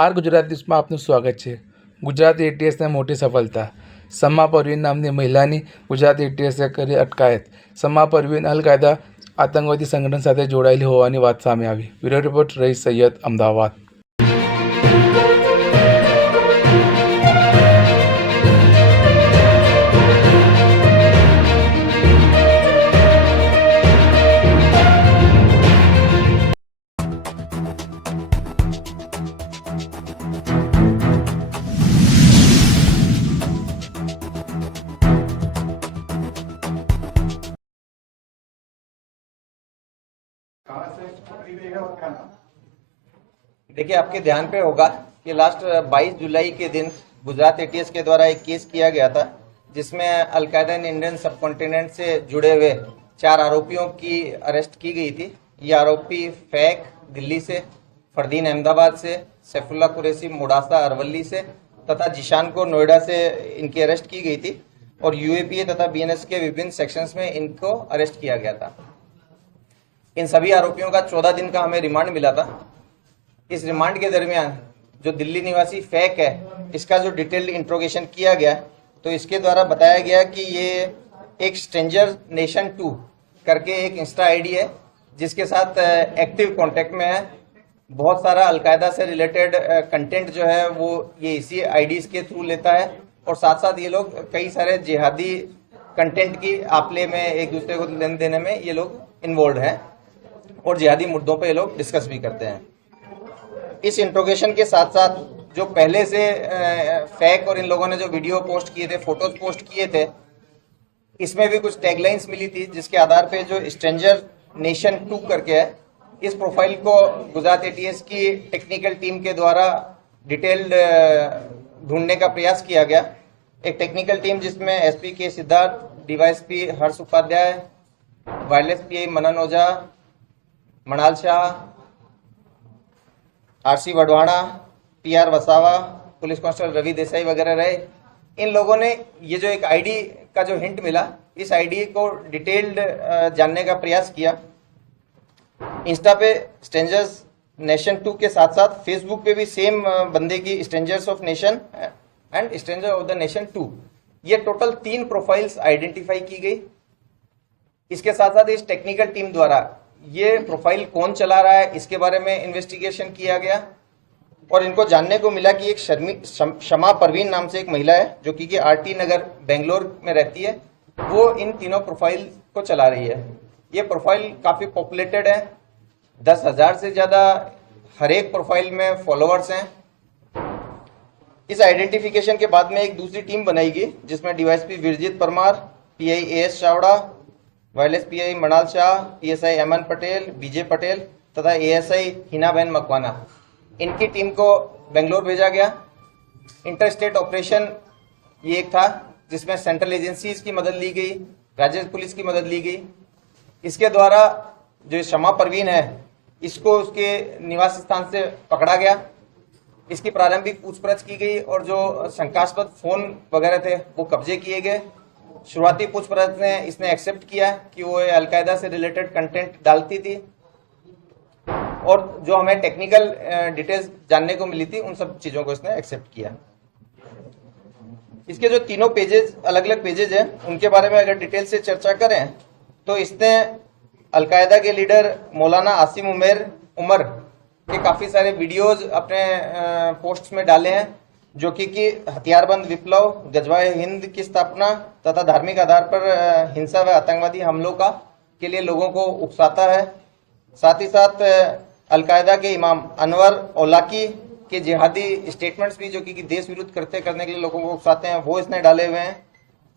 R Gujarat ન્યૂઝમાં આપનું સ્વાગત છે। ગુજરાત એટીએસને મોટી સફળતા। સમા પરવીન નામની મહિલાની ગુજરાત એટીએસે કરી અટકાયત। સમા પરવીન અલ કાયદા આતંકવાદી સંગઠન સાથે જોડાયેલી હોવાની વાત સામે આવી। બ્યુરો રિપોર્ટ રઈસ સૈયદ, અમદાવાદ। देखिए, आपके ध्यान पे होगा कि लास्ट 22 जुलाई के दिन गुजरात एटीएस के द्वारा एक केस किया गया था, जिसमें अलकायदा इंडियन सबकॉन्टिनेंट से जुड़े हुए 4 आरोपियों की अरेस्ट की गई थी। ये आरोपी फैक दिल्ली से, फरदीन अहमदाबाद से, सैफुल्ला कुरैशी मुडासा अरवली से तथा जिशान को नोएडा से इनकी अरेस्ट की गई थी और यूएपीए तथा बीएनएस के विभिन्न सेक्शंस में इनको अरेस्ट किया गया था। इन सभी आरोपियों का 14 दिन का हमें रिमांड मिला था। इस रिमांड के दरमियान जो दिल्ली निवासी फैक है, इसका जो डिटेल्ड इंट्रोगेशन किया गया, तो इसके द्वारा बताया गया कि ये एक स्ट्रेंजर नेशन 2 करके एक इंस्टा आईडी है, जिसके साथ एक्टिव कांटेक्ट में है। बहुत सारा अलकायदा से रिलेटेड कंटेंट जो है वो ये इसी आईडीज के थ्रू लेता है और साथ साथ ये लोग कई सारे जिहादी कंटेंट की आपले में एक दूसरे को लेन देने में ये लोग इन्वॉल्व हैं और जिहादी मुद्दों पे ये लोग डिस्कस भी करते हैं। इस इंट्रोगेशन के साथ साथ जो पहले से फैक और इन लोगों ने जो वीडियो पोस्ट किए थे, फोटोज पोस्ट किए थे, इसमें भी कुछ टैगलाइंस मिली थी, जिसके आधार पे जो स्ट्रेंजर नेशन 2 करके है, इस प्रोफाइल को गुजरात एटीएस की टेक्निकल टीम के द्वारा डिटेल्ड ढूंढने का प्रयास किया गया। एक टेक्निकल टीम जिसमें SP K Siddharth, DySP Harsh Upadhyay, wireless PI Manan Ojha, Manal Shah, RC Vadvana, PR Vasava, police constable Ravi Desai वगैरह रहे। इन लोगों ने ये जो एक आईडी का जो हिंट मिला, इस आईडी को डिटेल्ड जानने का प्रयास किया। इंस्टा पे स्ट्रेंजर्स नेशन 2 के साथ साथ फेसबुक पे भी सेम बंदे की strangers of nation and stranger of the nation 2, ये टोटल 3 प्रोफाइल्स आइडेंटिफाई की गई। इसके साथ साथ इस टेक्निकल टीम द्वारा ये प्रोफाइल कौन चला रहा है, इसके बारे में इन्वेस्टिगेशन किया गया और इनको जानने को मिला कि एक शमा परवीन नाम से एक महिला है, जो कि आरटी नगर बेंगलोर में रहती है। वो इन तीनों प्रोफाइल को चला रही है। ये प्रोफाइल काफ़ी पॉपुलेटेड है, 10,000 से ज़्यादा हर एक प्रोफाइल में फॉलोअर्स हैं। इस आइडेंटिफिकेशन के बाद में एक दूसरी टीम बनाई गई, जिसमें DySP Virjit Parmar, PI AS Chavda, wireless PI Manal Shah, PSI Aman Patel, BJ Patel तथा एएसआई हिनाबेन मकवाना, इनकी टीम को बेंगलोर भेजा गया। इंटर स्टेट ऑपरेशन ये एक था, जिसमें सेंट्रल एजेंसीज की मदद ली गई, राज्य पुलिस की मदद ली गई। इसके द्वारा जो शमा परवीन है, इसको उसके निवास स्थान से पकड़ा गया। इसकी प्रारंभिक पूछपरछ की गई और जो शंकास्पद फोन वगैरह थे वो कब्जे किए गए। शुरुआती पूछपरछ में इसने एक्सेप्ट किया कि वो अलकायदा से रिलेटेड कंटेंट डालती थी और जो हमें टेक्निकल डिटेल्स जानने को मिली थी, उन सब चीज़ों को इसने एक्सेप्ट किया। इसके जो तीनों पेजेस, अलग अलग पेजेस हैं, उनके बारे में अगर डिटेल से चर्चा करें तो इसने अलकायदा के लीडर मौलाना आसिम उमर के काफ़ी सारे वीडियोज अपने पोस्ट्स में डाले हैं, जो कि हथियारबंद विप्लव, गजवाए हिंद की स्थापना तथा धार्मिक आधार पर हिंसा व आतंकवादी हमलों के लिए लोगों को उकसाता है। साथ ही साथ अलकायदा के इमाम अनवर औलाकी के जिहादी स्टेटमेंट्स भी, जो कि देश विरुद्ध करने के लिए लोगों को उकसाते हैं, वो इसने डाले हुए हैं।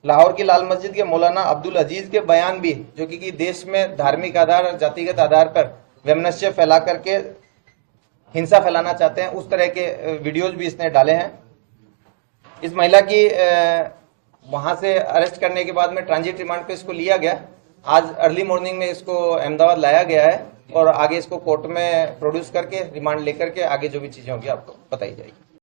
लाहौर की लाल मस्जिद के मौलाना अब्दुल अजीज के बयान भी, जो कि देश में धार्मिक आधार, जातिगत आधार पर वैमनस्य फैला करके हिंसा फैलाना चाहते हैं, उस तरह के वीडियोज भी इसने डाले हैं। इस महिला की वहाँ से अरेस्ट करने के बाद में ट्रांजिट रिमांड पे इसको लिया गया। आज अर्ली मॉर्निंग में इसको अहमदाबाद लाया गया है और आगे इसको कोर्ट में प्रोड्यूस करके रिमांड लेकर के आगे जो भी चीज़ें होंगी आपको बताई जाएगी।